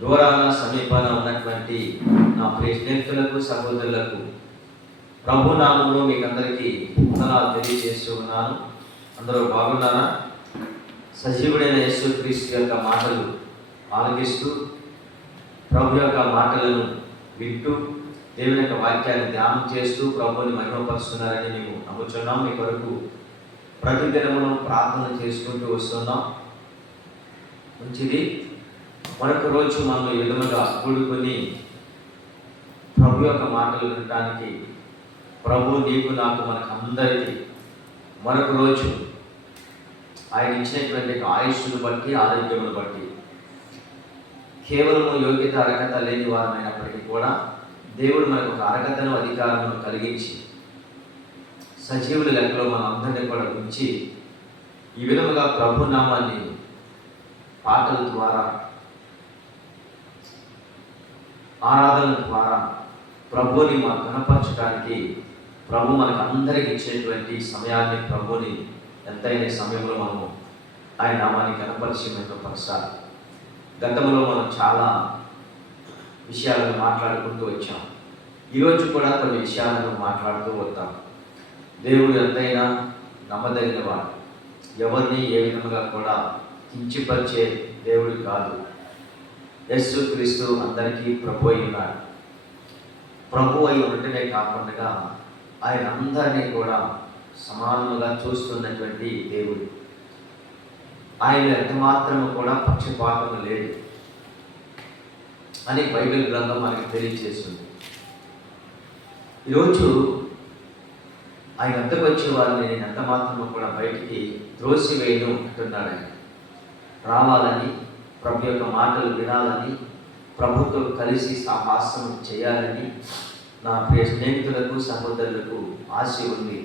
దూరాన సమీపాన ఉన్నటువంటి నా ప్రియ స్నేహితులకు సహోదరులకు ప్రభు నామములో మీకు అందరికీ వందనాలు తెలియజేస్తూ ఉన్నాను. అందరూ బాగున్నారా? సజీవుడైన యేసుక్రీస్తు యొక్క మాటలు ఆలకిస్తూ ప్రభు యొక్క మాటలను వింటూ దేవుని యొక్క వాక్యాన్ని ధ్యానం చేస్తూ ప్రభువుని మహిమపరుస్తున్నారని మేము నమ్ముచున్నాం. మీ కొరకు ప్రతిదినమును ప్రార్థన చేసుకుంటూ వస్తున్నాం. మంచిది. మరొక రోజు మనం ఈ విధముగా కూడుకొని ప్రభు యొక్క మాటలు వినడానికి ప్రభు నీకు నాకు మనకు అందరికీ మరొక రోజు ఆయన ఇచ్చినటువంటి ఆయుష్ను బట్టి ఆరోగ్యమును బట్టి కేవలము యోగ్యత అర్హత లేని వారమైనప్పటికీ కూడా దేవుడు మనకు ఒక అర్హతను అధికారమును కలిగించి సజీవుల లెక్కలో మన అందరినీ కూడా ఉంచి ఈ విధముగా ప్రభు నామాన్ని పాటల ద్వారా ఆరాధన ద్వారా ప్రభుని మనం కనపరచడానికి ప్రభు మనకు అందరికి ఇచ్చేటువంటి సమయాన్ని ప్రభుని ఎంతైన సమయంలో మనము ఆయన నామాన్ని కనపరిచి మెరుగుపరచాలి. గతంలో మనం చాలా విషయాలను మాట్లాడుకుంటూ వచ్చాం. ఈరోజు కూడా కొన్ని విషయాలను మాట్లాడుతూ వద్దాం. దేవుడు ఎంతైనా నమ్మదగిన వాడు, ఎవరిని ఏ విధముగా కూడా కించపరిచే దేవుడు కాదు. యేసుక్రీస్తు అందరికీ ప్రభు అయి ఉన్నాడు. ప్రభు అయి ఉండటమే కాకుండా ఆయన అందరినీ కూడా సమానముగా చూస్తున్నటువంటి దేవుడు. ఆయన ఎంత మాత్రము కూడా పక్షపాతం లేదు అని బైబిల్ గ్రంథం మనకి తెలియజేస్తుంది. ఈరోజు ఆయన వద్దకు వచ్చే వారిని నేను ఎంత మాత్రము కూడా బయటికి త్రోసివేయను అంటున్నాడు. ఆయన రావాలని, ప్రభు యొక్క మాటలు వినాలని, ప్రభుతో కలిసి సాహసం చేయాలని నా ప్రియ స్నేహితులకు సహోదరులకు ఆశ ఉంది,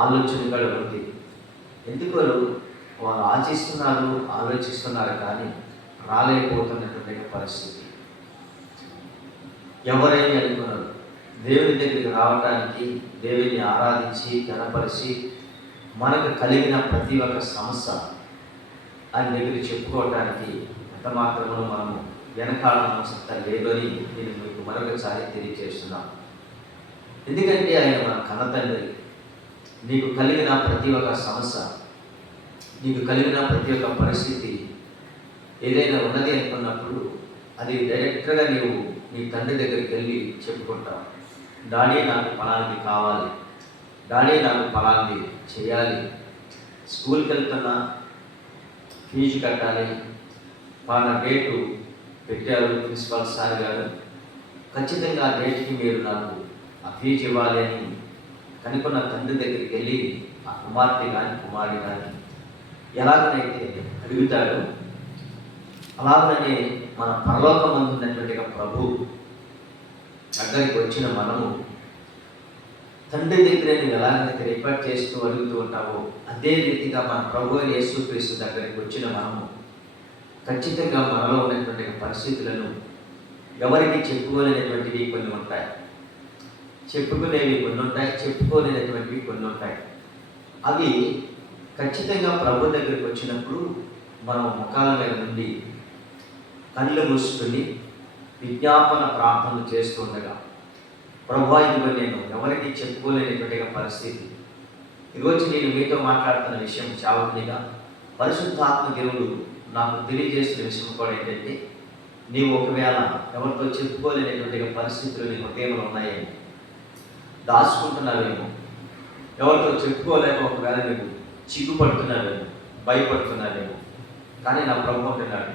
ఆలోచన కూడా ఉంది. ఎందుకు వాళ్ళు ఆశిస్తున్నారు, ఆలోచిస్తున్నారు, కానీ రాలేకపోతున్నటువంటి పరిస్థితి. ఎవరైనా అనుకున్నారు దేవుని దగ్గరికి రావడానికి, దేవుని ఆరాధించి గణపరిచి మనకు కలిగిన ప్రతి ఒక్క సమస్య ఆయన దగ్గర చెప్పుకోవడానికి ఎంత మాత్రమో మనము వెనకాడడం సత్తా లేదని నేను మీకు మరొకసారి తెలియజేస్తున్నాను. ఎందుకంటే ఆయన మన కన్నతండ్రి. నీకు కలిగిన ప్రతి ఒక్క సమస్య, నీకు కలిగిన ప్రతి ఒక్క పరిస్థితి ఏదైనా ఉన్నది అనుకున్నప్పుడు అది డైరెక్ట్గా నీవు నీ తండ్రి దగ్గరికి వెళ్ళి చెప్పుకుంటావు. డాడీ నాకు ఫలానికి కావాలి, డాడీ నాకు ఫలాన్ని చేయాలి, స్కూల్కి వెళ్తున్నా ఫీజు కట్టాలి, పలానా డేటు పెట్టారు ప్రిన్సిపాల్ సార్ గారు, ఖచ్చితంగా ఆ డేట్కి మీరు నాకు ఆ ఫీజు ఇవ్వాలి అని కనుకున్న తండ్రి దగ్గరికి వెళ్ళి ఆ కుమార్తె కానీ కుమారుడు కానీ ఎలాగనైతే అడుగుతాడో అలాగనే మన పరలోకమందు ఉన్నటువంటి ప్రభు దగ్గరికి వచ్చిన మనము తండ్రి దగ్గర నువ్వు ఎలాగైతే రికార్డ్ చేస్తూ అడుగుతూ ఉంటావో అదే రీతిగా మన ప్రభు యేసుక్రీస్తు దగ్గరికి వచ్చిన మనము ఖచ్చితంగా మనలో ఉన్నటువంటి పరిస్థితులను ఎవరికి చెప్పుకోలేనటువంటివి కొన్ని ఉంటాయి, చెప్పుకునేవి కొన్ని ఉంటాయి, చెప్పుకోలేనటువంటివి కొన్ని ఉంటాయి. అవి ఖచ్చితంగా ప్రభు దగ్గరికి వచ్చినప్పుడు మనం ముఖాల మీద నుండి కళ్ళు మూసుకొని విజ్ఞాపన ప్రార్థనలు చేస్తుండగా, ప్రభు ఇదిగో నేను ఎవరికి చెప్పుకోలేనటువంటి పరిస్థితి. ఈరోజు నేను మీతో మాట్లాడుతున్న విషయం చావునిగా పరిశుద్ధాత్మ దేవుడు నాకు తెలియజేస్తున్న విషయం కూడా ఏంటంటే, నీవు ఒకవేళ ఎవరితో చెప్పుకోలేనటువంటి పరిస్థితులు నీ హృదయంలో ఉన్నాయేమో, దాచుకుంటున్నావేమో, ఎవరితో చెప్పుకోలేక ఒకవేళ నీవు చిక్కుపడుతున్నావేమో, భయపడుతున్నావేమో, కానీ నా ప్రభు అంటున్నాడు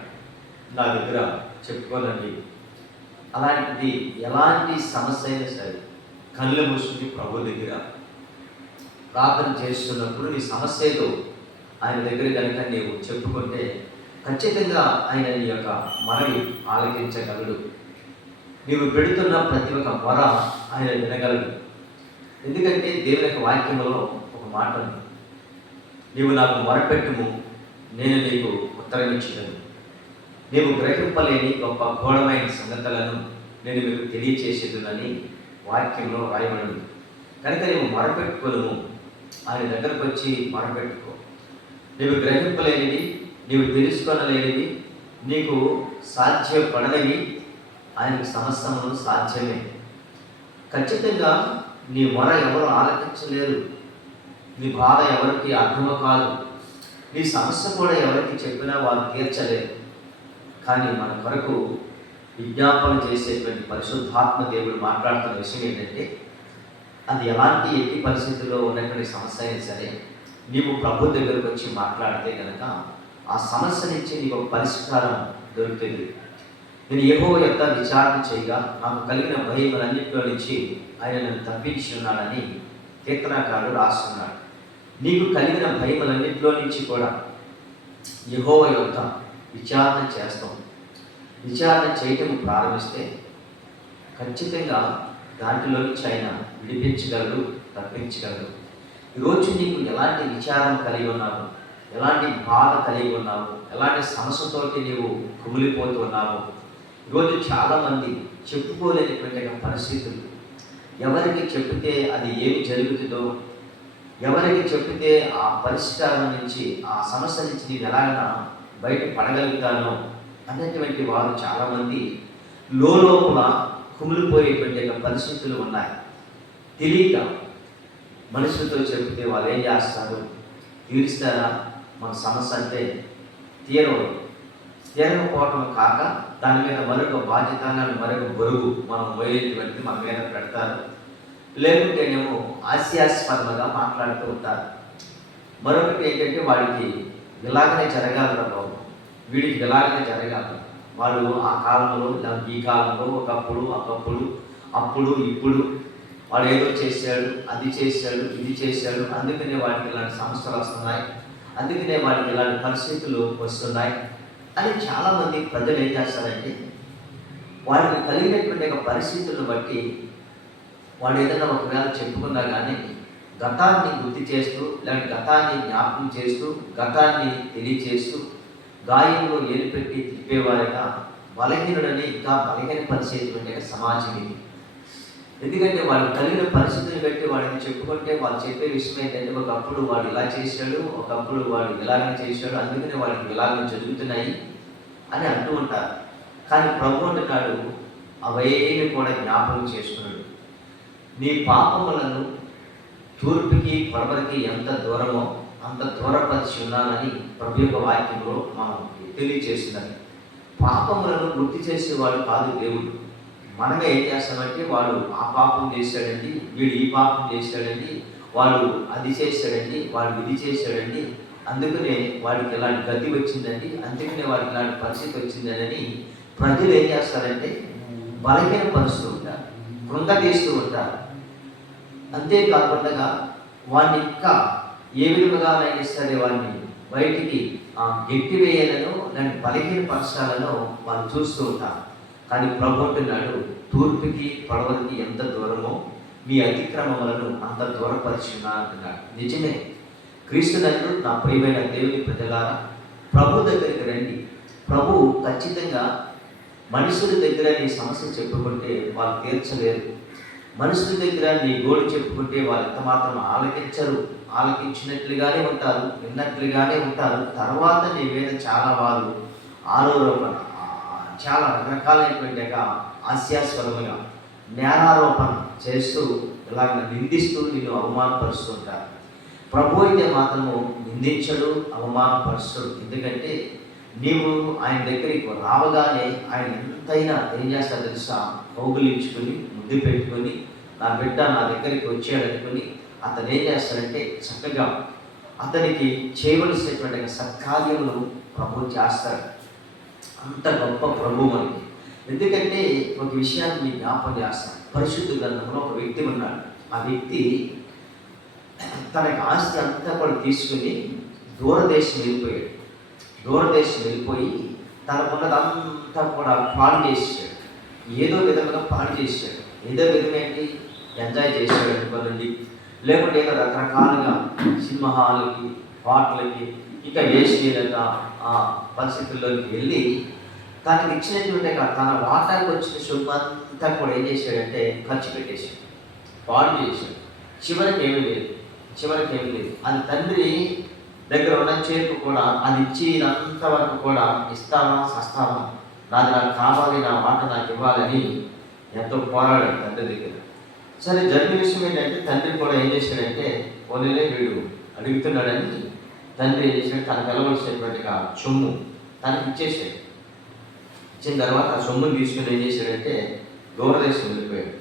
నా దగ్గర చెప్పుకోనండి. అలాంటిది ఎలాంటి సమస్య అయినా సరే కళ్ళు మూసుకుని ప్రభు దగ్గర ప్రార్థన చేస్తున్నప్పుడు నీ సమస్యతో ఆయన దగ్గర కనుక నీవు చెప్పుకుంటే ఖచ్చితంగా ఆయన నీ యొక్క మనవి ఆలకించగలడు. నీవు పెడుతున్న ప్రతి ఒక్క మొర ఆయన వినగలడు. ఎందుకంటే దేవుని యొక్క వాక్యంలో ఒక మాట ఉంది, నీవు నాకు మొరపెట్టుము నేను నీకు ఉత్తరం ఇచ్చినను, నీవు గ్రహింపలేని గొప్ప ఘోరమైన సంగతులను నేను మీకు తెలియచేసేదునని వాక్యంలో రాయబడింది. కనుక నీవు మొరపెట్టుకోను, ఆయన దగ్గరకు వచ్చి మొరపెట్టుకో. నీవు గ్రహింపలేనిది, నీవు తెలుసుకోనలేనిది, నీకు సాధ్యపడనివి ఆయనకు సమస్తమును సాధ్యమే. ఖచ్చితంగా నీ మొర ఎవరు ఆలకించలేరు, నీ బాధ ఎవరికి అర్థము కాదు, నీ సమస్య కూడా ఎవరికి చెప్పినా వారు తీర్చలేరు. కానీ మన కొరకు విజ్ఞాపన చేసేటువంటి పరిశుద్ధాత్మ దేవుడు మాట్లాడుతున్న విషయం ఏంటంటే, అది ఎలాంటి ఎట్టి పరిస్థితుల్లో ఉన్నటువంటి సమస్య అయినా సరే నీవు ప్రభు దగ్గరకు వచ్చి మాట్లాడితే కనుక ఆ సమస్య నుంచి నీకు ఒక పరిష్కారం దొరుకుతుంది. నేను యెహోవా యొద్ద విచారణ చేయగా నాకు కలిగిన భయములన్నింటిలో నుంచి ఆయన నన్ను తప్పించి ఉన్నాడని కీర్తనకారుడు రాస్తున్నాడు. నీకు కలిగిన భయములన్నింటిలో నుంచి కూడా యెహోవా యొద్ద విచారణ చేస్తాం. విచారణ చేయటం ప్రారంభిస్తే ఖచ్చితంగా దాంట్లో నుంచి ఆయన విడిపించగలడు, తప్పించగలడు. ఈరోజు నీకు ఎలాంటి విచారం కలిగి ఉన్నావు, ఎలాంటి బాధ కలిగి ఉన్నావు, ఎలాంటి సమస్యతోటి నీవు కుమిలిపోతూ ఉన్నావు. ఈరోజు చాలామంది చెప్పుకోలేనటువంటి పరిస్థితులు, ఎవరికి చెప్తే అది ఏమి జరుగుతుందో, ఎవరికి చెప్తే ఆ పరిష్కారం నుంచి, ఆ సమస్య నుంచి నేను ఎలాగైనా బయట పడగలుగుతానో అనేటువంటి వారు చాలామంది లోపల కుమిలిపోయేటువంటి పరిస్థితులు ఉన్నాయి. తెలియక మనుషులతో చెప్తే వాళ్ళు ఏం చేస్తారు, తీరుస్తారా మన సమస్య అంటే తీరకపోవటం కాక దాని మీద మరొక బాధ్యత, మరొక బరువు మనం మోయేటువంటి మన మీద పెడతారు. లేకుంటేనేమో హాస్యాస్పదంగా మాట్లాడుతూ ఉంటారు. మరొకటి ఏంటంటే, వాడికి ఇలాగనే జరగాలి బాబు, వీడికి ఇలాగనే జరగాలి, వాళ్ళు ఆ కాలంలో ఈ కాలంలో ఒకప్పుడు అప్పుడు ఇప్పుడు వాడు ఏదో చేశాడు, అది చేశాడు, ఇది చేశాడు, అందుకనే వాడికి ఇలాంటి సమస్యలు వస్తున్నాయి, అందుకనే వాడికి ఇలాంటి పరిస్థితులు వస్తున్నాయి అని చాలామంది ప్రజలు ఏం చేస్తారంటే, వాడికి కలిగినటువంటి ఒక పరిస్థితులను బట్టి వాడు ఏదైనా ఒకవేళ చెప్పుకున్నా కానీ గతాన్ని గుర్తు చేస్తూ, లేదంటే గతాన్ని జ్ఞాపకం చేస్తూ, గతాన్ని తెలియచేస్తూ గాయంలో ఏలుపెట్టి తిప్పేవారిగా బలహీనుడని ఇంకా బలహీనపరిచేటువంటి సమాజం ఇది. ఎందుకంటే వాడు కలిగిన పరిస్థితులు బట్టి వాడిని చెప్పుకుంటే వాళ్ళు చెప్పే విషయం ఏంటంటే, ఒకప్పుడు వాడు ఇలా చేశాడు, ఒకప్పుడు వాడు ఇలాగనే చేశాడు, అందుకనే వాడికి ఇలాగనే జరుగుతున్నాయి అని అంటూ ఉంటారు. కానీ ప్రభు అంటున్నాడు, అవేమి కూడా జ్ఞాపకం చేసుకున్నాడు. నీ పాపములను తూర్పుకి పడమరకి ఎంత దూరమో అంత దూరపరిచి ఉన్నానని ప్రభు యొక్క వాక్యంలో మనం తెలియచేస్తున్నది. పాపములను గుర్తు చేసేవాడు కాదు దేవుడు. మనమే ఏం చేస్తామంటే, వాడు ఆ పాపం చేశాడండి, వీడు ఈ పాపం చేశాడండి, వాడు అది చేశాడండి, వాడు ఇది చేశాడండి, అందుకనే వాడికి ఇలాంటి గతి వచ్చిందండి, అందుకనే వాడికి ఇలాంటి పరిస్థితి వచ్చిందని ప్రజలు ఏం చేస్తారంటే బలహీనపరుస్తూ ఉంటారు, కృంగతీస్తూ ఉంటారు. అంతేకాకుండా వాడిని ఇంకా ఏ విధముగా నైనిస్తారే వాడిని బయటికి గట్టి వేయాలను, లాంటి బలహీనపరచాలను వాళ్ళు చూస్తూ ఉంటారు. కానీ ప్రభు అంటున్నాడు, తూర్పుకి పడవలకి ఎంత దూరమో మీ అతిక్రమములను అంత దూరపరిచున్నా అంటున్నాడు. నిజమే, క్రీస్తునందు నా ప్రియమైన దేవుని ప్రజలారా, ప్రభు దగ్గరికి రండి. ప్రభు ఖచ్చితంగా మనుషుల దగ్గర నీ సమస్య చెప్పుకుంటే వాళ్ళు తీర్చలేరు. మనుషుల దగ్గర నీ గోడు చెప్పుకుంటే వాళ్ళు ఎంత మాత్రం ఆలకించరు. ఆలకించినట్లుగానే ఉంటారు, విన్నట్లుగానే ఉంటారు. తర్వాత నీ మీద చాలా వారు ఆరోపణ, చాలా రకరకాలైనటువంటి హాస్యాస్పదముగా జ్ఞానారోపణ చేస్తూ ఇలాగ నిందిస్తూ నిన్ను అవమానపరుస్తూ ఉంటారు. ప్రభు అయితే మాత్రము నిందించడు, అవమానపరుస్తాడు. ఎందుకంటే నీవు ఆయన దగ్గరికి రావగానే ఆయన ఎంతైనా ఏం చేస్తాడో తెలుసా, కౌగులించుకొని ముద్దు పెట్టుకొని నా బిడ్డ నా దగ్గరికి వచ్చాడనుకొని అతను ఏం చేస్తాడంటే చక్కగా అతనికి చేయవలసినటువంటి సత్కార్యములు ప్రభు చేస్తాడు. అంత గొప్ప ప్రభు మనకి. ఎందుకంటే ఒక విషయాన్ని మీ జ్ఞాపకం చేస్తాను. పరిశుద్ధ గ్రంథంలో ఒక వ్యక్తి ఉన్నాడు. ఆ వ్యక్తి తనకి ఆస్తి అంతా కూడా తీసుకుని దూరదేశం వెళ్ళిపోయాడు. దూరదేశం వెళ్ళిపోయి తనకున్నదంతా కూడా పాడు చేసాడు. ఏదో విధంగా పాడు చేశాడు. ఏదో విధమేంటి ఎంజాయ్ చేశాడు అనుకోనండి, లేకుంటే ఏదో రకరకాలుగా సినిమా హాల్కి, హోటల్కి, ఇంకా వేసినగా ఆ పరిస్థితుల్లోకి వెళ్ళి తనకి ఇచ్చినటువంటి తన వాటానికి వచ్చిన సొమ్మంతా కూడా ఏం చేశాడంటే ఖర్చు పెట్టేశాడు, పాడు చేశాడు. చివరికి ఏమీ లేదు. అది తండ్రి దగ్గర ఉన్న చేరుకు కూడా అది ఇచ్చి ఇదంత వరకు కూడా ఇస్తావా సస్తావా, నాకు కావాలి, నా మాట నాకు ఇవ్వాలని ఎంతో పోరాడాడు తండ్రి దగ్గర. సరే, జరిగిన విషయం ఏంటంటే తండ్రి కూడా ఏం చేశాడంటే పోనీలే వీడు అడుగుతున్నాడని తండ్రి ఏం చేశాడు, తనకు వెళ్ళవలసినటువంటి సొమ్ము తనకి ఇచ్చేసాడు. ఇచ్చిన తర్వాత ఆ సొమ్ముని తీసుకుని ఏం చేశాడంటే దూరదేశం వెళ్ళిపోయాడు.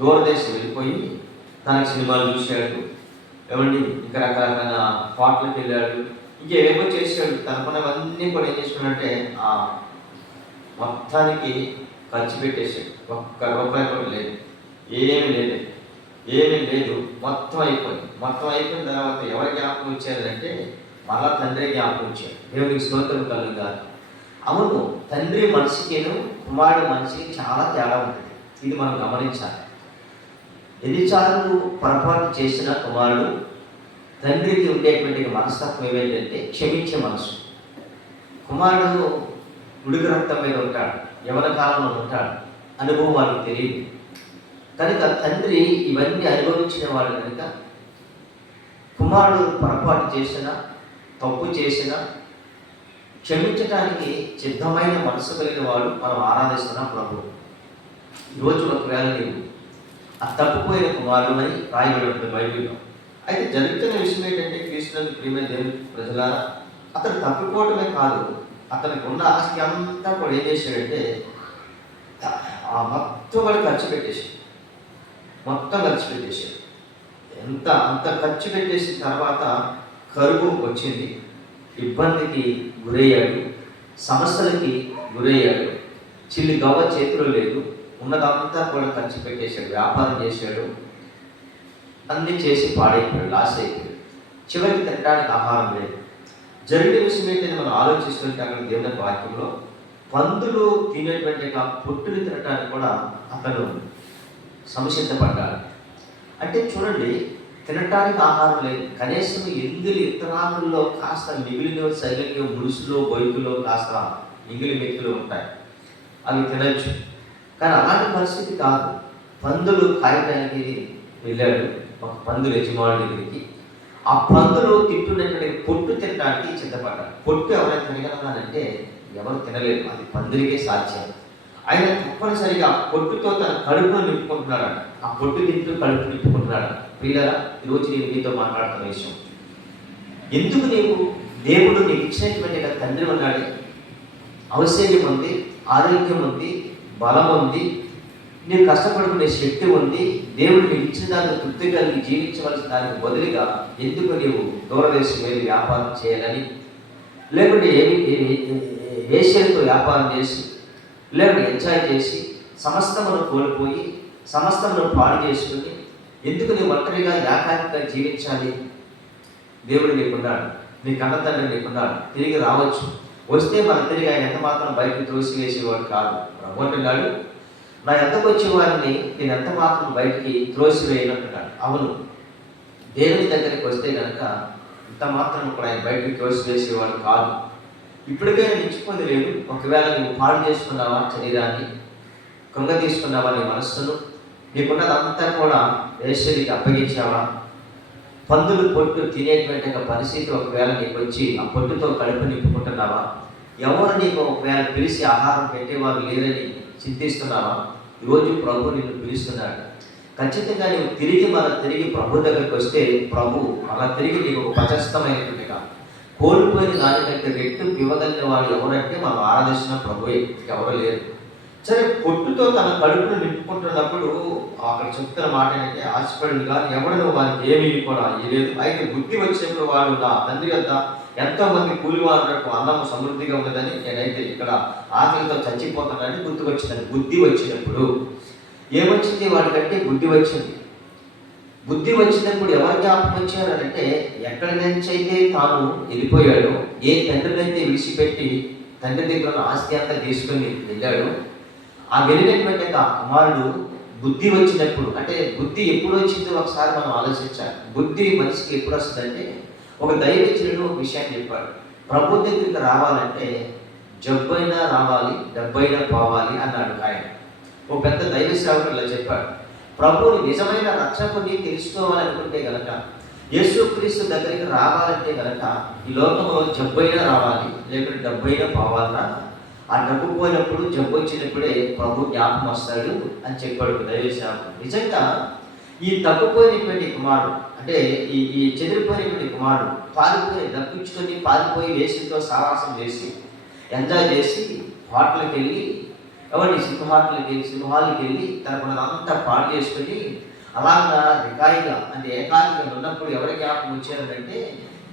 దూరదేశం వెళ్ళిపోయి తనకు సినిమాలు చూశాడు, ఏమండి ఇంకా రకరకాల పాటలకు వెళ్ళాడు, ఇంకేమో చేశాడు. తనకున్నవన్నీ కూడా ఏం చేశాడంటే ఆ మొత్తానికి ఖర్చు పెట్టేశాడు. ఒక్క రూపాయి కూడా లేదు, ఏమీ లేదు. మొత్తం అయిపోయిన తర్వాత ఎవరి జ్ఞాపకం వచ్చారంటే మళ్ళా తండ్రి జ్ఞాపకం వచ్చాడు. దేవునికి స్తోత్రం కలుగుగాక. అవును, తండ్రి మనిషికిను కుమారుడు మనిషికి చాలా తేడా ఉంటుంది. ఇది మనం గమనించాలి. ఎన్నిసార్లు పొరపాటు చేసిన కుమారుడు తండ్రికి ఉండేటువంటి మనస్తత్వం ఏమిటంటే క్షమించే మనసు. కుమారుడు ఉడుకు రక్తం మీద ఉంటాడు, యవన కాలంలో ఉంటాడు, అనుభవం వాళ్ళకి తెలియదు కనుక తండ్రి ఇవన్నీ అనుభవించిన వాడు కనుక కుమారుడు పొరపాటు చేసినా తప్పు చేసినా క్షమించటానికి సిద్ధమైన మనసు కలిగిన వాడు మనం ఆరాధిస్తున్న ప్రభువు. ఈరోజు ఒకవేళ నీవు ఆ తప్పిపోయిన కుమారుడు అని రాయబడి ఉంటుంది బైబిల్లో. అయితే జరుగుతున్న విషయం ఏంటంటే క్రీస్తునందు ప్రియమైన దేవుని ప్రజలారా, అతను తప్పిపోవటమే కాదు, అతనికి ఉన్న ఆస్తి అంతా కూడా ఏం చేశాడంటే ఆ మొత్తం కూడా ఖర్చు పెట్టేశాడు. అంత ఖర్చు పెట్టేసిన తర్వాత కరువు వచ్చింది, ఇబ్బందికి గురయ్యాడు, సమస్యలకి గురయ్యాడు, చిల్లి గవ్వ చేతిలో లేదు, ఉన్నదంతా కూడా ఖర్చు పెట్టేశాడు, వ్యాపారం చేశాడు, అన్నీ చేసి పాడైపోయాడు, లాస్ అయిపోయాడు. చివరికి తినడానికి ఆహారం లేదు. జరిగిన విషయం ఏంటంటే మనం ఆలోచిస్తుంటే అక్కడ దేవుని వాక్యంలో పందులు తినేటువంటి పొట్టులు తినడానికి కూడా అతను సంసిద్ధపడ్డాడు. అంటే చూడండి, తినటానికి ఆహారం లేదు, కనీసం ఎంగిలి ఇత్తనాలలో కాస్త మిగిలిన శైలిలో ముడుసులో బొయ్యిలో కాస్త మిగిలి మెక్కులు ఉంటాయి, అవి తినచ్చు. కానీ అలాంటి పరిస్థితి కాదు. పందులు కాయటానికి వెళ్ళాడు ఒక పందులు యజమాని దగ్గరికి. ఆ పందులు తింటున్నటువంటి పొట్టు తినడానికి సిద్ధపడ్డాడు. పొట్టు ఎవరైనా తినగలగానంటే ఎవరు తినలేదు, అది పందులకే సాధ్యం. ఆయన తప్పనిసరిగా పొట్టుతో తన కడుపును నింపుకుంటున్నాడు. ఆ పొట్టు తింటూ కడుపు నింపుకుంటున్నాడు. పిల్లరా, ఈరోజు నేను మీతో మాట్లాడుతున్న విషయం, ఎందుకు దేవుడు నీకు ఇచ్చినటువంటి తండ్రి ఉన్నాడు, ఔషధ్యం ఉంది, ఆరోగ్యం ఉంది, బలం ఉంది, నీవు కష్టపడుకునే శక్తి ఉంది, దేవుడు నీకు ఇచ్చిన దాన్ని తృప్తి కలిగి జీవించవలసిన దానికి బదులుగా ఎందుకు నీవు దూరదేశం వెళ్ళి వ్యాపారం చేయాలని, లేకుంటే వేశ్యలతో వ్యాపారం చేసి, లేకుంటే ఎంజాయ్ చేసి సమస్తమును కోల్పోయి సమస్తమును పాడు చేసుకుని ఎందుకు నీ ఒంటరిగా ఏకాకిగా జీవించాలి? దేవుడు నీకున్నాడు, నీ కన్నతండ్రి నీకున్నాడు, తిరిగి రావచ్చు. వస్తే మన తిరిగి ఆయన ఎంత మాత్రం బయటకు త్రోసివేసేవాడు కాదు. ప్రభు అంటున్నాడు, నా ఎంతకు వచ్చే వారిని నేను ఎంత మాత్రం బయటికి త్రోసివేయనంటున్నాడు. అవును, దేవుని దగ్గరికి వస్తే కనుక ఇంత మాత్రం కూడా ఆయన బయటికి త్రోసివేసేవాడు కాదు. ఇప్పటికైనా నిచ్చిపోయింది లేదు. ఒకవేళ నువ్వు పాడు చేసుకున్నావా శరీరాన్ని, కృంగ తీసుకున్నావా నీ మనస్సును, నీకున్నదంతా కూడా వేశ్యకి అప్పగించావా, పందులు పొట్టు తినేటువంటి పరిస్థితి ఒకవేళ నీకు వచ్చి ఆ పొట్టుతో కడుపు నింపుకుంటున్నావా, ఎవరు నీకు ఒకవేళ పిలిచి ఆహారం పెట్టేవారు లేరని చింతిస్తున్నావా? ఈరోజు ప్రభు నిన్ను పిలుస్తున్నాడు. ఖచ్చితంగా నువ్వు తిరిగి ప్రభు దగ్గరికి వస్తే ప్రభు అలా తిరిగి నీకు ఒక ప్రశస్తమైనట్టుగా కోల్పోయిన దానికంటే రెట్టు ఇవ్వగలిగిన వాడు ఎవరంటే మనం ఆరాధిస్తున్న ప్రభువే, ఎవరు లేరు. సరే, పొట్టుతో తన కడుపును నింపుకుంటున్నప్పుడు అక్కడ చెప్తున్న మాట ఏంటంటే ఆశపడింది కానీ ఎవడను వారికి ఏమీ కూడా ఇవ్వలేదు. అయితే బుద్ధి వచ్చినప్పుడు వాడు నా తండ్రి వద్ద ఎంతో మంది కూలివారులకు అన్నము సమృద్ధిగా ఉన్నదని, నేనైతే ఇక్కడ ఆకలితో చచ్చిపోతానని గుర్తుకొచ్చిందని. బుద్ధి వచ్చినప్పుడు ఏమొచ్చింది వాడికంటే బుద్ధి వచ్చింది. బుద్ధి వచ్చినప్పుడు ఎవరు జ్ఞాపకం వచ్చారంటే ఎక్కడి నుంచి అయితే తాను వెళ్ళిపోయాడో, ఏ తండ్రినైతే విడిచిపెట్టి తండ్రి దగ్గర ఆస్తి అంతా తీసుకొని వెళ్ళాడు, ఆ వెళ్ళినటువంటి ఆ కుమారుడు బుద్ధి వచ్చినప్పుడు, అంటే బుద్ధి ఎప్పుడు వచ్చిందో ఒకసారి మనం ఆలోచించాలి. బుద్ధి మనిషికి ఎప్పుడు వస్తుందంటే, ఒక దైవజనుడు ఒక విషయాన్ని చెప్పాడు, ప్రభు దగ్గరికి రావాలంటే జబ్బైనా రావాలి, డబ్బైనా పోవాలి అన్నాడు ఆయన. ఓ పెద్ద దైవ సేవకుడు ఇలా చెప్పాడు, ప్రభువుని నిజమైన రక్షకుని తెలుసుకోవాలనుకుంటే కనుక యేసుక్రీస్తు దగ్గరికి రావాలంటే కనుక ఈ లోకంలో జబ్బైనా రావాలి, లేకుంటే డబ్బైనా పోవాలన్నా ఆ డబ్బు పోయినప్పుడు జబ్బు వచ్చినప్పుడే ప్రభు జ్ఞాపకం వస్తాడు అని చెప్పాడు దైవశాఖ. నిజంగా ఈ తగ్గిపోయినటువంటి కుమారుడు, అంటే ఈ చెదిరిపోయినటువంటి కుమారుడు దప్పించుకొని పారిపోయి వేసుతో సావాసం చేసి ఎంజాయ్ చేసి హోటల్కి వెళ్ళి సింహాలకి వెళ్ళి తనకున్నదంతా పాడు చేసుకొని అలాగా రికాయిగా అంటే ఏకాకిగా ఉన్నప్పుడు ఎవరి జ్ఞాపకం వచ్చారంటే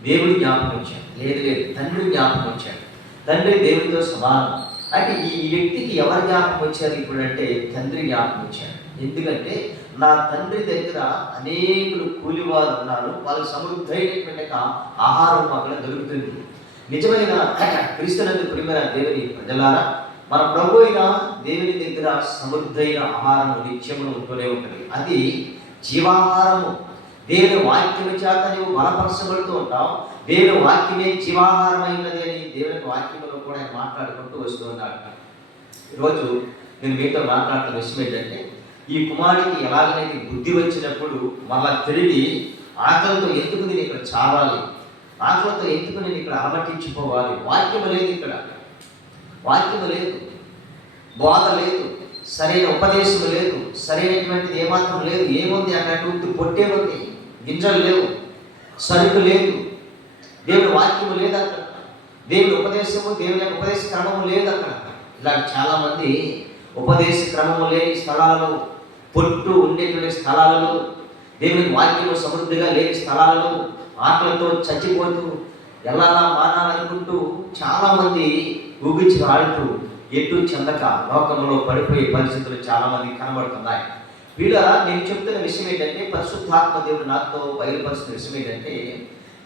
దేవుడి జ్ఞాపకం వచ్చాడు. లేదు తండ్రి జ్ఞాపకం వచ్చాడు. తండ్రి దేవుడితో సమానం. అంటే ఈ వ్యక్తికి ఎవరి జ్ఞాపకం వచ్చారు ఇప్పుడు అంటే తండ్రి జ్ఞాపకం వచ్చాడు. ఎందుకంటే నా తండ్రి దగ్గర అనేకులు కూలివారు ఉన్నారు, వాళ్ళకి సమృద్ధైనటువంటి ఆహారం అక్కడ దొరుకుతుంది. నిజమైన క్రీస్తునందు ప్రియమైన దేవుని ప్రజలారా, మన ప్రభు అయిన దేవుని దగ్గర సమృద్ధైన ఆహారము నిత్యమును ఉంటూనే ఉంటుంది. అది జీవాహారము. దేవుని వాక్యము చేత నీవు బలపరచబడుతూ ఉంటావు. దేవుని వాక్యమే జీవాహారమైనది అని దేవుని వాక్యములో కూడా ఆయన మాట్లాడుకుంటూ వస్తూ ఉన్నాడు. ఈరోజు నేను మీతో మాట్లాడుతున్న విషయం ఏంటంటే, ఈ కుమారుడికి ఎలాగైతే బుద్ధి వచ్చినప్పుడు మళ్ళా తిరిగి ఆకలితో ఎందుకు నేను ఇక్కడ చావాలి, ఆకలితో ఎందుకు నేను ఇక్కడ అలమటించిపోవాలి. వాక్యము లేదు, ఇక్కడ వాక్యము లేదు, బోధ లేదు, సరైన ఉపదేశం లేదు, సరైనటువంటిది ఏమాత్రం లేదు. ఏముంది అన్నట్టు పొట్టే ఉంది, గింజలు లేవు, సరుకు లేదు, దేవుని వాక్యము లేదు అక్కడ, దేవుని ఉపదేశము, దేవుని యొక్క ఉపదేశ క్రమము లేదు అక్కడ. ఇలా చాలామంది ఉపదేశ క్రమము లేని స్థలాలలో, పొట్టు ఉండేటువంటి స్థలాలలో, దేవుని వాక్యము సమృద్ధిగా లేని స్థలాలలో ఆకలితో చచ్చిపోతూ ఎలా మానాలనుకుంటూ చాలామంది ఊగిచి ఆడుతూ ఎటు చెందక లోకంలో పడిపోయే పరిస్థితులు చాలామంది కనబడుతున్నాయి. వీళ్ళ నేను చెప్తున్న విషయం ఏంటంటే, పరిశుద్ధాత్మ దేవుడు నాతో బయలుపరుస్తున్న విషయం ఏంటంటే,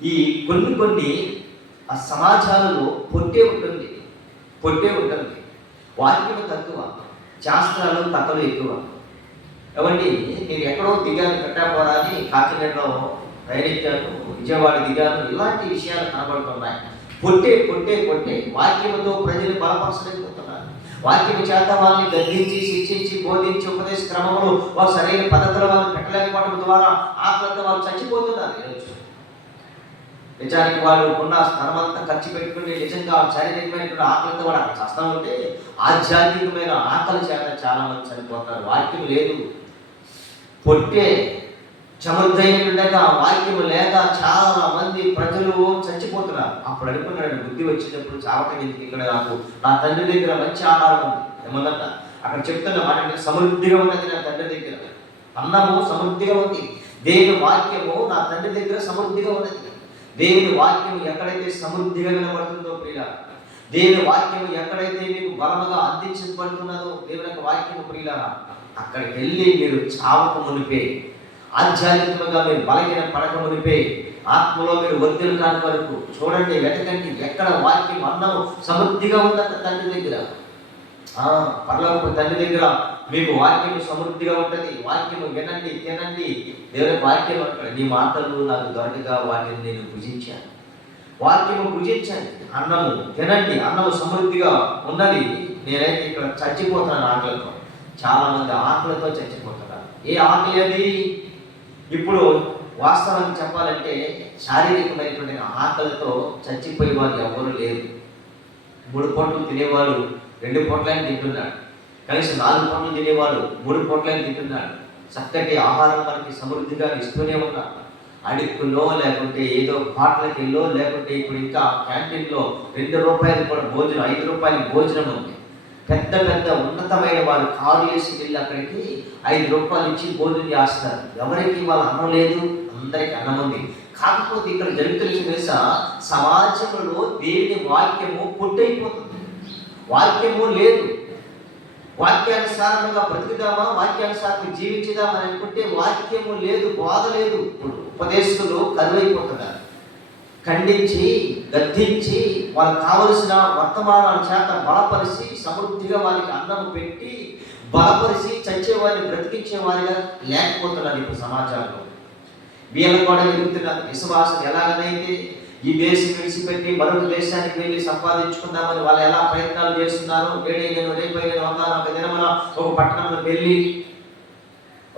ఈ కొన్ని ఆ సమాజాలలో పొట్టే ఉంటుంది, వాక్యము తక్కువ, శాస్త్రాలు కథలు ఎక్కువ. ఏమండి, నేను ఎక్కడో దిగాను కట్టాపోరా అని కాకినాడలో రైలెక్కాను, విజయవాడ దిగాను, ఇలాంటి విషయాలు కనబడుతున్నాయి. పొట్టే వాక్యముతో ప్రజలు బలపరచలేకపోతున్నారు. వాక్యము చేత వాళ్ళని గద్దించి, శిక్షించి, బోధించి, ఉపదేశ క్రమంలో వారు సరైన పద్ధతులు వాళ్ళు పెట్టలేకపోవడం ద్వారా ఆకలితో వాళ్ళు చచ్చిపోతున్నారు. ఈరోజు నిజానికి వాళ్ళు ఉన్న స్థలమంతా ఖర్చు పెట్టుకుని నిజంగా శారీరకమైనటువంటి ఆకలితో కూడా అక్కడ చేస్తూ ఉంటే ఆధ్యాత్మికమైన ఆకలి చేత చాలా మంది చనిపోతారు. వాక్యం లేదు, పొట్టే సమృద్ధైనటువంటి వాక్యము లేక చాలా మంది ప్రజలు చచ్చిపోతున్నారు. అప్పుడు అనుకున్నాడు, బుద్ధి వచ్చినప్పుడు చావటం ఎందుకు, ఇక్కడ నాకు నా తండ్రి దగ్గర మంచి ఆహారం ఉంది. ఏమన్నట అక్కడ చెప్తున్న మాట సమృద్ధిగా ఉన్నది నా తండ్రి దగ్గర, అన్నము సమృద్ధిగా ఉంది, దేవుని వాక్యము నా తండ్రి దగ్గర సమృద్ధిగా ఉన్నది. దేవుని వాక్యము ఎక్కడైతే సమృద్ధిగా వినబడుతుందో ప్రియుల, దేవుని వాక్యము ఎక్కడైతే మీకు బలముగా అందించబడుతున్నదో దేవుని యొక్క వాక్యము ప్రియుల, అక్కడికి వెళ్ళి మీరు చావక మునిపే, ఆధ్యాత్మికంగా మీరు బలహీన పడక మునిపే, ఆత్మలో మీరు వర్ధులు కాని వరకు చూడండి, వెతకండి ఎక్కడ వాక్యం అన్నము సమృద్ధిగా ఉందంట తండ్రి దగ్గర. పరలోకపు తండ్రి దగ్గర మీకు వాక్యము సమృద్ధిగా ఉంటుంది. వాక్యము వినండి, తినండి. దేవుని వాక్యం అంటాడు, నీ మాటలు నాకు దొరకగా వాటిని నేను భుజించాను. వాక్యము భుజించండి, అన్నము తినండి, అన్నము సమృద్ధిగా ఉన్నది. నేనైతే ఇక్కడ చచ్చిపోతున్నాను ఆకలితో. చాలా మంది ఆకలితో చచ్చిపోతున్నారు. ఏ ఆకలి అది? ఇప్పుడు వాస్తవానికి చెప్పాలంటే శారీరకమైనటువంటి ఆకలితో చచ్చిపోయే వాళ్ళు ఎవరు లేరు. 3 పూటలు తినేవాడు 2 పూటలైనా తింటున్నాడు, కనీసం 4 పూటలు తినేవాడు 3 పూటలైనా తింటున్నాడు. చక్కటి ఆహారం మనకి సమృద్ధిగా ఇస్తూనే ఉన్నాడు. అడుక్కులో లేకుంటే ఏదో పాటలకి వెళ్ళో, లేకుంటే ఇప్పుడు ఇంకా క్యాంటీన్లో 2 రూపాయలు కూడా భోజనం, 5 రూపాయలు భోజనం ఉంది. పెద్ద ఉన్నతమైన వాళ్ళు కారు వేసి వెళ్ళి అక్కడికి 5 రూపాయలు ఇచ్చి భోజనం చేస్తారు. ఎవరికి వాళ్ళ అన్నం లేదు, అందరికి అన్నం ఉంది. కాకపోతే ఇక్కడ జరుగుతున్న తెలుసా, సమాజంలో దేవుని వాక్యము పొట్టయిపోతుంది. వాక్యము లేదు. వాక్యానుసారంగా బ్రతుకుదామా, వాక్యానుసారంగా జీవించుదామని అనుకుంటే వాక్యము లేదు, బోధ లేదు. ఉపదేశకులు కరువైపోతున్నారు. ఖండించి, గద్దించి, వాళ్ళకి కావలసిన వర్తమానాల చేత బలపరిచి, సమృద్ధిగా వాళ్ళకి అన్నము పెట్టి బలపరిచి చచ్చేవారిని బ్రతికించేవారిగా లేకపోతున్నారు ఇప్పుడు సమాజంలో. వీళ్ళకు కూడా ఎదుగుతున్నారు విశ్వాసం. ఎలాగనైతే ఈ దేశం విడిచిపెట్టి మరొక దేశానికి వెళ్ళి సంపాదించుకుందామని వాళ్ళు ఎలా ప్రయత్నాలు చేస్తున్నారు. రేపైన ఒక దినమున ఒక పట్టణంలో వెళ్ళి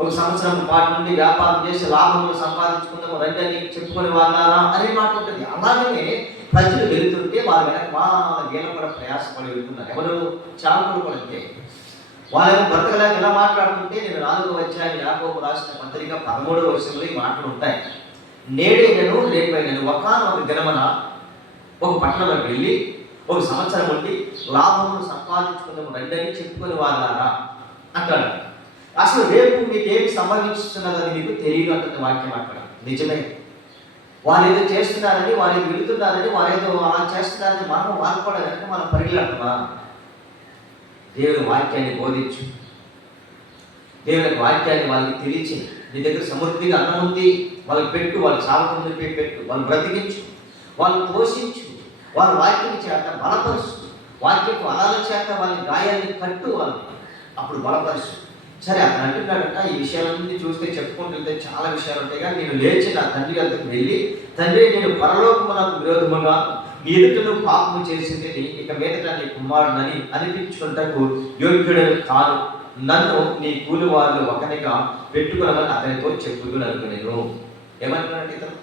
ఒక సంవత్సరం పాటు నుండి వ్యాపారం చేసి లాభములు సంపాదించుకుందాము రండి అని చెప్పుకొని వాళ్ళారా అనే మాట ఉంటుంది. అలాగనే ప్రజలు వెళ్తుంటే వాళ్ళ వెనక వాళ్ళ వీళ్ళ కూడా ప్రయాసపడి వెళ్తున్నారు. ఎవరు చాలకుడు కూడా అంతే. వాళ్ళని బ్రతకలేక ఎలా మాట్లాడుతుంటే, నేను 4వ అధ్యాయం యాకోబు రాసిన పత్రిక 13వ వచనంలో ఈ మాటలు ఉంటాయి. నేడైనను రేపైనను ఒకానొక దినమున ఒక పట్టణంలోకి వెళ్ళి ఒక సంవత్సరం ఉండి లాభమును సంపాదించుకుందాము రండి అని చెప్పుకొని వాళ్ళారా అంటాడు. అసలు రేపు మీకు ఏమి సంభవిస్తున్నదని మీకు తెలియదు అంటుంది వాక్యం అక్కడ. నిజమే, వాళ్ళు ఏదో చేస్తున్నారని, వాళ్ళు ఏదో వెళుతున్నారని, వాళ్ళు ఏదో అలా చేస్తున్నారని మనం వాళ్ళు కూడా వెనక మనం పరిగెడతామా? దేవుని వాక్యాన్ని బోధించు, దేవుని వాక్యాన్ని వాళ్ళకి తెలియచి, నీ దగ్గర సమృద్ధిగా అన్నం ఉంది వాళ్ళకి పెట్టు, వాళ్ళు సాగుతుంది పెట్టు, వాళ్ళు బ్రతికించు, వాళ్ళు పోషించు, వాళ్ళ వాక్యం చేత బలపరుచు, వాక్యపు అనాల చేత వాళ్ళ గాయాన్ని కట్టు, వాళ్ళని అప్పుడు బలపరుచు. సరే, అతను అంటున్నాడంట, ఈ విషయాలన్నీ చూస్తే చెప్పుకుంటుంటే చాలా విషయాలు ఉంటాయి. కానీ నేను లేచి నా తండ్రి వద్దకు వెళ్ళి, తండ్రి నేను పరలోకమునకు విరోధముగా నీ ఎదుటను పాపము చేసింది, ఇక మీదట నీ కుమారుడని అనిపించుకుంటకు యోగ్యుడని కాను, నన్ను నీ కూలి వాళ్ళు ఒకనిగా పెట్టుకున్నామని అతనితో చెప్పుకున్నాను. నేను ఏమంటున్నాడు ఇతను?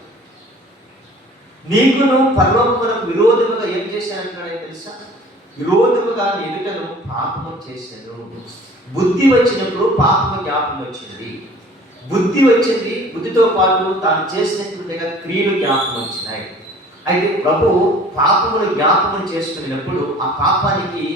నీకును పరలోకమునకు విరోధముగా ఏం చేశానంటున్నాడు తెలుసా? విరోధముగా నీ ఎదుటను పాపము చేశాను. బుద్ధి వచ్చినప్పుడు పాపము జ్ఞాపకం వచ్చింది. బుద్ధి వచ్చింది, బుద్ధితో పాటు తాను చేసినట్టుగా క్రియలు జ్ఞాపకం వచ్చినాయి. అయితే ప్రభు పాపమును జ్ఞాపకం చేసుకున్నప్పుడు ఆ పాపానికి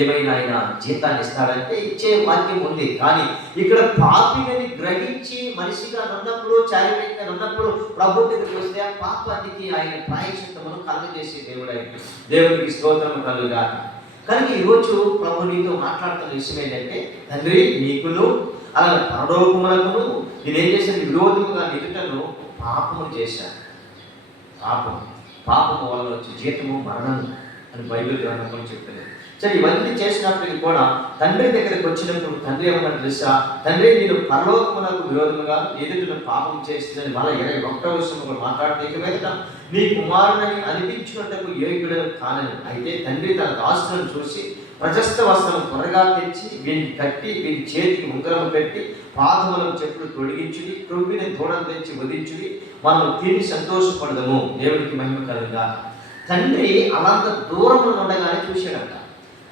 ఏమైనా ఆయన జీతాన్ని ఇస్తాడంటే ఇచ్చే వాక్యం ఉంది. కానీ ఇక్కడ పాపిని గ్రహించి మనిషిగా ఉన్నప్పుడు, చారిత్రకంగా ఉన్నప్పుడు ప్రభు దగ్గరికి వస్తే ఆ పాపానికి ఆయన ప్రాయశ్చిత్తమును కలుగజేసే దేవుడు. దేవుడికి స్తోత్రము కలుగుగా. కానీ ఈరోజు ప్రభు నీతో మాట్లాడుతున్న విషయం ఏంటంటే, తండ్రి నీకును అలాగే పరలోకమునకును నేనేం చేశాను? విరోధముగా నిలుటను పాపము చేశాను. పాపము వల్ల వచ్చే జీతము మరణం అని బైబిల్ గ్రంథంలో చెప్తుంది. సరే, ఇవన్నీ చేసినప్పటికీ కూడా తండ్రి దగ్గరికి వచ్చినప్పుడు తండ్రి ఏమన్నా తెలుసా? తండ్రి నేను పరలోకమునకు విరోధముగా ఎదుటిన పాపం చేసిందని మళ్ళీ 21వ వచనం కూడా మాట్లాడుతూ, ఇక మీదట నీ కుమారుని అనిపించినట్టుకు యోగ్యుడను కానని. అయితే తండ్రి తన దాసులను చూసి ప్రశస్త వస్త్రం త్వరగా తెచ్చి వీనికి కట్టి, వీని చేతికి ఉంగరం పెట్టి, పాదములకు చెప్పులు తొడిగించుడి, క్రొవ్విని దూడం తెచ్చి వధించుడి, మనం తిని సంతోషపడదము. దేవునికి మహిమ కలుగుగా. తండ్రి అలాంత దూరంలో ఉండగానే చూశాడంట.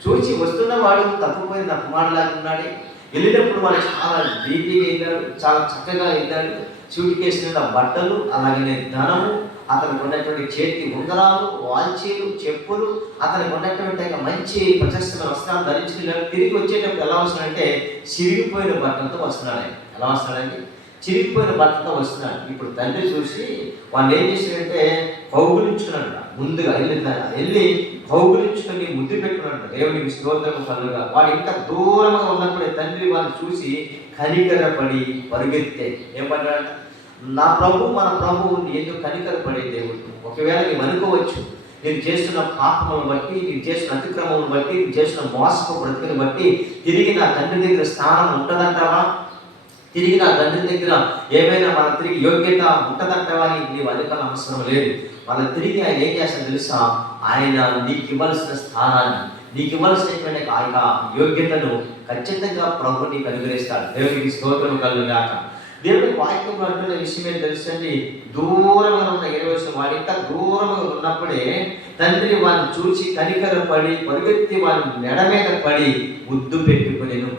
చూసి వస్తున్నవాడు తప్పిపోయిన కుమారులాగా ఉన్నాడే. వెళ్ళినప్పుడు వాడు చాలా డీపీగా వెళ్ళాడు, చాలా చక్కగా వెళ్ళాడు. సూట్ కేసిన బట్టలు, అలాగనే ధనము, అతనికి ఉన్నటువంటి చేతి ఉంగరాలు, వాల్చీలు, చెప్పులు, అతనికి ఉన్నటువంటి మంచి ప్రశస్తమైన వస్త్రాలు ధరించుకున్నాడు. తిరిగి వచ్చేటప్పుడు ఎలా వస్తున్నాడంటే చిరిగిపోయిన బట్టలతో వస్తున్నాడు. ఎలా వస్తున్నాడంటే చిరిగిపోయిన బట్టలతో వస్తున్నాడు. ఇప్పుడు తండ్రి చూసి వాళ్ళు ఏం చేశాడంటే కౌగులించుకున్నాడు. ముందుగా వెళ్ళి కౌగులించుకొని ముద్దు పెట్టుకున్నాడు. దేవునికి స్తోత్రము కలుగుగా. వాడు ఇంకా దూరంగా ఉన్నప్పుడే తండ్రి వాళ్ళు చూసి కనికరపడి పరుగెత్తే ఏమన్నాడంట? నా ప్రభు, మన ప్రభువు ఎందుకు కనికరపడే దేవుడు. ఒకవేళ నీవు అనుకోవచ్చు, నేను చేస్తున్న పాపములను బట్టి, నేను చేస్తున్న అతిక్రమములను బట్టి, నేను చేస్తున్న మోసపు బ్రతుకుని బట్టి తిరిగి నా తండ్రి దగ్గర స్థానం ఉంటుందంటావా? తిరిగి నా తండ్రి దగ్గర ఏమైనా మన తిరిగి యోగ్యత ఉంటుందంటావా? నీవు అనుకోవాల్సిన అవసరం లేదు. వాళ్ళ తిరిగి ఆయన ఏం చేస్తాడో తెలుసా? ఆయన నీకు ఇవ్వాల్సిన స్థానాన్ని, నీకు ఇవ్వాల్సినటువంటి ఆ యోగ్యతను ఖచ్చితంగా ప్రభు నీకు అనుగ్రహిస్తాడు. దేవునికి స్తోత్రము కలుగుగాక. దేవుడి వాక్యంలో అంటున్న విషయం ఏంటి తెలుసండి? దూరంగా ఉన్న 20 ವರ್ಷ వాడు ఇంకా దూరంగా ఉన్నప్పుడే తండ్రి వాడిని చూసి కనికరపడి పరిగెత్తి వాడి మెడ మీద పడి ముద్దు పెట్టుకునేను.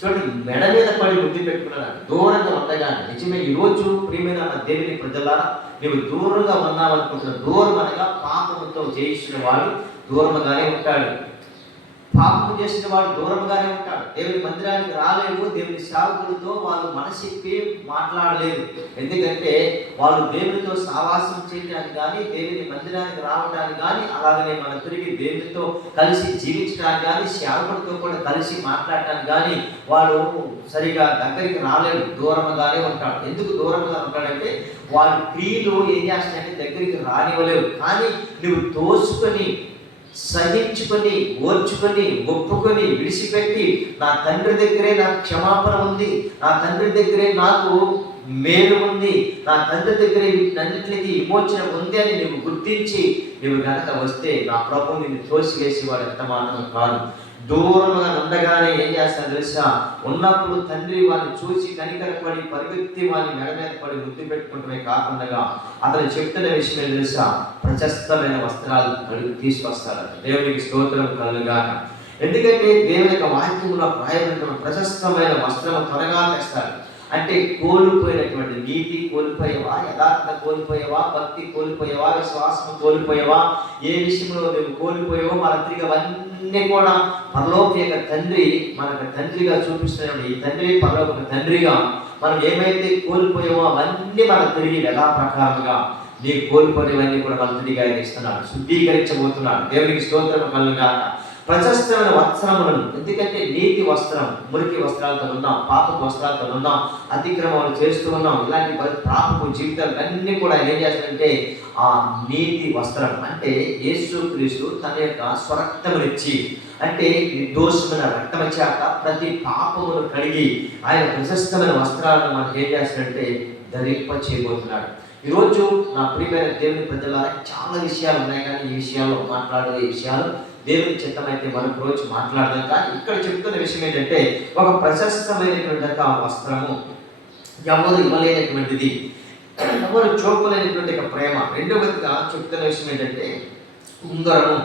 చూడండి, మెడ మీద పడి ముద్దు పెట్టుకున్నాడు దూరంగా ఉండగా. నిజమే, ఈరోజు ప్రియమైన దేవుని ప్రజలారా, నీవు దూరంగా ఉన్నావనుకుంటున్న దూరం అనగా పాపముతో జయించిన వాడు దూరంగానే ఉంటాడు. పాపము చేసిన వాడు దూరంగానే ఉంటాడు. దేవుని మందిరానికి రాలేవు. దేవుని సేవకులతో వాళ్ళు మనసిప్పి మాట్లాడలేరు. ఎందుకంటే వాళ్ళు దేవునితో సావాసం చేయడానికి కానీ, దేవుని మందిరానికి రావడానికి కానీ, అలాగనే మనం తిరిగి దేవునితో కలిసి జీవించడానికి కానీ, సేవకులతో కూడా కలిసి మాట్లాడటానికి కానీ వాడు సరిగా దగ్గరికి రాలేడు. దూరంగానే ఉంటాడు. ఎందుకు దూరంగా ఉంటాడంటే వాడి క్రియలు ఏం చేస్తాయంటే దగ్గరికి రానివ్వలేవు. కానీ నువ్వు తోసుకొని, సహించుకొని, ఓర్చుకొని, ఒప్పుకొని, విడిచిపెట్టి నా తండ్రి దగ్గరే నాకు క్షమాపణ ఉంది, నా తండ్రి దగ్గరే నాకు మేలు ఉంది, నా తండ్రి దగ్గరే వీటన్నిటికీ విమోచన ఉంది అని నువ్వు గుర్తించి నువ్వు కనుక వస్తే నా ప్రభు నిన్ను తోసివేసేవాడు ఎంత మాత్రం కాదు. దూరంగా ఉండగానే ఏం చేస్తాను తెలుసా, ఉన్నప్పుడు తండ్రి వాడిని చూసి కనికరపడి పరిగెత్తి వాడిని మెడ మీద పడి ముద్దు పెట్టుకుంటమే కాకుండా అతను చెప్తున్న విషయం ఏం తెలుసా, ప్రశస్తమైన వస్త్రాలు తీసుకొస్తాడు. దేవునికి స్తోత్రం కలుగుగాక. ఎందుకంటే దేవుని యొక్క వాక్యంలో రాయబడిన ప్రశస్తమైన వస్త్రం త్వరగా తెస్తాడు. అంటే కోల్పోయినటువంటి నీతి కోల్పోయావా, యథార్థత కోల్పోయావా, భక్తి కోల్పోయావా, విశ్వాసం కోల్పోయావా, ఏ విషయంలో నువ్వు కోల్పోయావో మన తిరిగి అవన్నీ కూడా పరలోక యొక్క తండ్రి మనకు తండ్రిగా చూపిస్తున్నాడు. ఈ తండ్రి పరలోక తండ్రిగా మనం ఏమైతే కోల్పోయామో అవన్నీ మనం తిరిగి యథా ప్రకారంగా నీ కోల్పోయినవన్నీ కూడా మనం తిరిగి ఇస్తున్నాడు, శుద్ధీకరించబోతున్నాడు. దేవునికి స్తోత్రం కలుగుగాక. ప్రశస్తమైన వస్త్రములను, ఎందుకంటే నీతి వస్త్రం, మురికి వస్త్రాలతో ఉన్నాం, పాపపు వస్త్రాలతో ఉన్నాం, అతిక్రమాలు చేస్తూ ఉన్నాం, ఇలాంటి పాపపు జీవితాలు అన్నీ కూడా ఏం చేస్తాడంటే ఆ నీతి వస్త్రం అంటే యేసుక్రీస్తు తన యొక్క స్వరక్తమునిచ్చి, అంటే నిర్దోషమైన రక్తం చేత ప్రతి పాపమును కడిగి ఆయన ప్రశస్తమైన వస్త్రాలను మనకు ఏం చేస్తాడంటే ధరింప చేయబోతున్నాడు. ఈరోజు నా ప్రియమైన దేవుని ప్రజలారా చాలా విషయాలు ఉన్నాయి, కానీ ఈ విషయాల్లో మాట్లాడే విషయాలు దేవుని చిత్తమైతే మరొక రోజు మాట్లాడదాం. కానీ ఇక్కడ చెప్తున్న విషయం ఏంటంటే ఒక ప్రశస్తమైనటువంటి వస్త్రము ఎవరు ఇవ్వలేనటువంటిది, ఎవరు చూపలేనటువంటి ప్రేమ. రెండవదిగా చెప్తున్న విషయం ఏంటంటే ఉంగరము.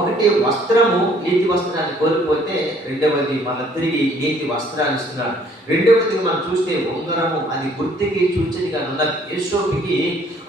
ఒకటి వస్త్రము, నీతి వస్త్రాన్ని కోల్పోతే రెండవది మన తిరిగి నీతి వస్త్రాన్ని ఇస్తున్నాడు. రెండవది మనం చూస్తే ఉంగరము, అది గుర్తుకి సూచనగా ఉన్నది. యేసోపికి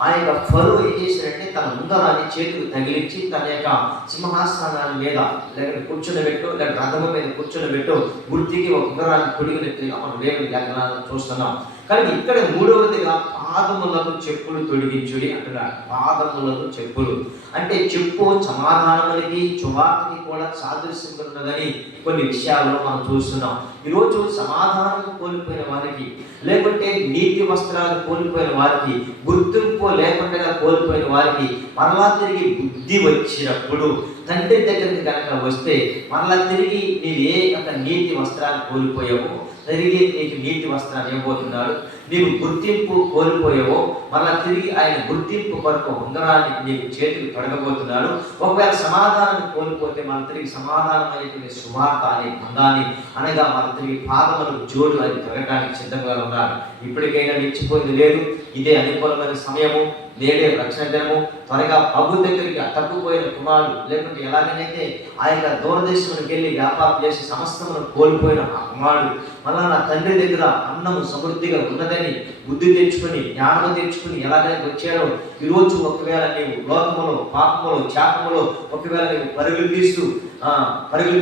ఆ యొక్క ఫరో ఏం చేశాడంటే తన ఉంగరాన్ని చేతులు తగిలించి తన యొక్క సింహాసనాన్ని మీద లేకపోతే కూర్చొనిబెట్టు, లేక రథము మీద కూర్చొనిబెట్టు, గుర్తికి ఒక ఉంగరాన్ని తొడిగినట్టుగా మనం దేవుని లేఖనాలను చూస్తున్నాం. కానీ ఇక్కడ మూడవదిగా పాదములకు చెప్పులు తొడిగించుడి అంటున్నాడు. పాదములకు చెప్పులు అంటే చెప్పు సమాధానానికి చువార్తకి కూడా సాదృశ్యం ఉన్నదని కొన్ని విషయాల్లో మనం చూస్తున్నాం. ఈరోజు సమాధానం కోల్పోయిన వారికి, లేకుంటే నీతి వస్త్రాలు కోల్పోయిన వారికి, గుర్తింపు లేకుండా కోల్పోయిన వారికి మరలా తిరిగి బుద్ధి వచ్చినప్పుడు తండ్రి దగ్గరికి కనుక వస్తే మరలా తిరిగి నీవు ఏ యొక్క నీతి వస్త్రాలు కోల్పోయావో తిరిగి నీకు నీతి వస్త్రాన్ని ఇవ్వబోతున్నాడు. నీవు గుర్తింపు కోల్పోయావో మరలా తిరిగి ఆయన గుర్తింపు కొరకు ఉంగరాన్ని నీకు చేతికి తొడగబోతున్నాడు. ఒకవేళ సమాధానం కోల్పోతే మన తిరిగి సమాధానం అనేటువంటి సువార్త అనే బంధాన్ని అనగా మన తిరిగి పాదములకు జోడు అని తిరగడానికి సిద్ధంగా ఉన్నారు. ఇప్పటికైనా నిలిచిపోయింది లేదు, ఇదే అనుకూలమైన సమయము, నేడే రక్షణ దినము. త్వరగా ప్రభు దగ్గరికి తప్పిపోయిన కుమారుడు, లేకుంటే ఎలాగనైతే ఆ యొక్క దూరదేశంలోకి వెళ్ళి వ్యాపారం చేసి సమస్తమును కోల్పోయిన ఆ కుమారుడు మళ్ళా నా తండ్రి దగ్గర అన్నము సమృద్ధిగా ఉన్నదని బుద్ధి తెచ్చుకొని జ్ఞానం తెచ్చుకుని ఎలాగైతే వచ్చాడో, ఈరోజు ఒకవేళ నీవు లోకములో పాపములో శాపములో ఒకవేళ నీవు పరుగులు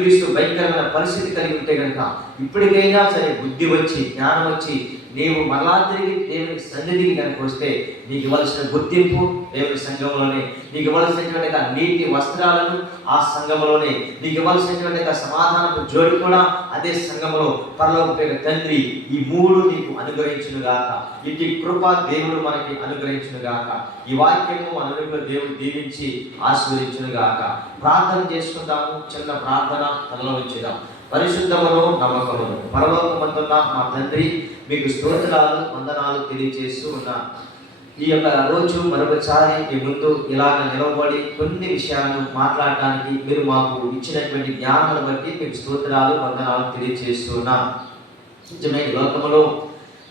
తీస్తూ భయంకరమైన పరిస్థితి కలిగి ఉంటే కనుక ఇప్పటికైనా సరే బుద్ధి వచ్చి జ్ఞానం వచ్చి నీవు మరలా తిరిగి దేవుని సన్నిధికి కనుక వస్తే నీకు ఇవ్వాల్సిన గుర్తింపు దేవుని సంఘంలోనే, నీకు ఇవ్వాల్సినటువంటి నీతి వస్త్రాలను ఆ సంఘంలోనే, నీకు ఇవ్వాల్సినటువంటి సమాధానపు జోడు కూడా అదే సంఘంలో పరలోక తండ్రి ఈ మూడు నీకు అనుగ్రహించునుగాక. ఇటు కృప దేవుడు మనకి అనుగ్రహించునుగాక. ఈ వాక్యము మన దేవుడు దీవించి ఆశీర్వదించునుగాక. ప్రార్థన చేసుకుందాము. చిన్న ప్రార్థన తనలో ఉంచుదాం. పరిశుద్ధమును నమ్మకమును పరలోకమందున్న మా తండ్రి, మీకు స్తోత్రాలు వందనాలు తెలియజేస్తూ ఉన్నాను. ఈ యొక్క రోజు మరొకసారి మీ ముందు ఇలాగ నిలవబడి కొన్ని విషయాలను మాట్లాడటానికి మీరు మాకు ఇచ్చినటువంటి జ్ఞానాలను బట్టి మీకు స్తోత్రాలు వందనాలు తెలియజేస్తూ ఉన్నాను. నిజమైన లోకములో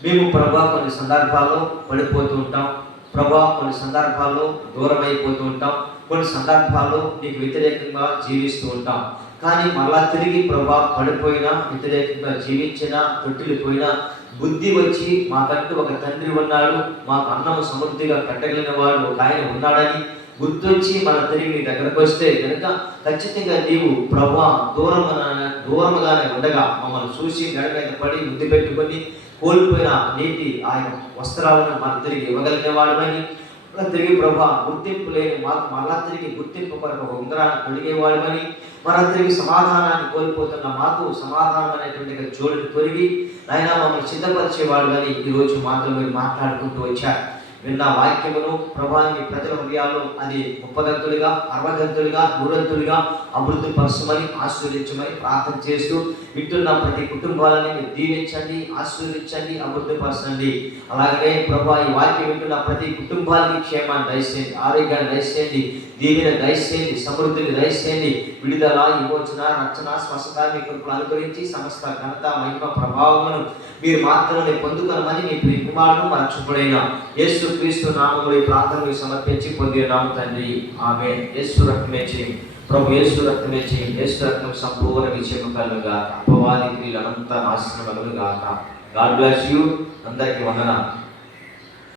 మేము ప్రభా కొన్ని సందర్భాల్లో పడిపోతూ ఉంటాం, ప్రభా కొన్ని సందర్భాల్లో దూరం అయిపోతూ ఉంటాం, కొన్ని సందర్భాల్లో నీకు వ్యతిరేకంగా జీవిస్తూ ఉంటాం. కానీ మళ్ళా తిరిగి ప్రభా పడిపోయినా, వ్యతిరేకంగా జీవించినా, తొట్టిల్లిపోయినా బుద్ధి వచ్చి మాకంటూ ఒక తండ్రి ఉన్నాడు, మాకు అన్నము సమృద్ధిగా పెట్టగలిగిన వాడు ఒక ఆయన ఉన్నాడని గుర్తొచ్చి మన తిరిగి నీ దగ్గరకు వస్తే కనుక ఖచ్చితంగా నీవు ప్రభా దూరముగానే ఉండగా మమ్మల్ని చూసి గడ మీద పడి ముద్దు పెట్టుకొని కోల్పోయిన నీతి ఆయన వస్త్రాలను మనం తిరిగి ఇవ్వగలిగిన వాడమని, తిరిగి ప్రభా గుర్తింపు లేని మాకు మళ్ళా తిరిగి గుర్తింపు కొరకు ఉంగరాన్ని తొడిగేవాడమని, మన తిరిగి సమాధానాన్ని కోల్పోతున్న మాకు సమాధానం అనేటువంటి జోడిని తొలగి ఆయన మమ్మల్ని సిద్ధపరిచేవాడు అని ఈరోజు మాతో మీరు మాట్లాడుకుంటూ వచ్చారు. విన్న వాక్యమును ప్రభాని ప్రజల హృదయాల్లో అది 30 60 100 అభివృద్ధి పరచమని ఆశీర్వదించమని ప్రార్థన చేస్తూ వింటున్న ప్రతి కుటుంబాలని మీరు దీవించండి, ఆశీర్వదించండి, అభివృద్ధి పరచండి. అలాగనే ప్రభా ఈ వాక్యం వింటున్న ప్రతి కుటుంబానికి క్షేమాన్ని దయచేయండి, ఆరోగ్యాన్ని దయచేయండి, దీవెన దయచేయండి, సమృద్ధిని దయచేయండి. విడుదల, విమోచన, రక్షణ, స్వస్థత మీ కృపను అనుగ్రహించి సమస్త ఘనత, మహిమ, ప్రభావములను మీరు మాత్రమే పొందుకొనమని మీ ప్రియ కుమారుడు మన రక్షకుడైన యేసు క్రీస్తు నామములో ఈ ప్రార్థనలు సమర్పించి పొందినాము తండ్రి. ఆమేన్. యేసు రక్తమే చేయి ప్రభు, యేసు రక్తమే చేయి. యేసు రక్తం సంపూర్ణ విజయం కలుగుగా, అపవాది క్రియలు అనంత నాశనం కలుగుగాక. God bless you. అందరికీ వందనాలు.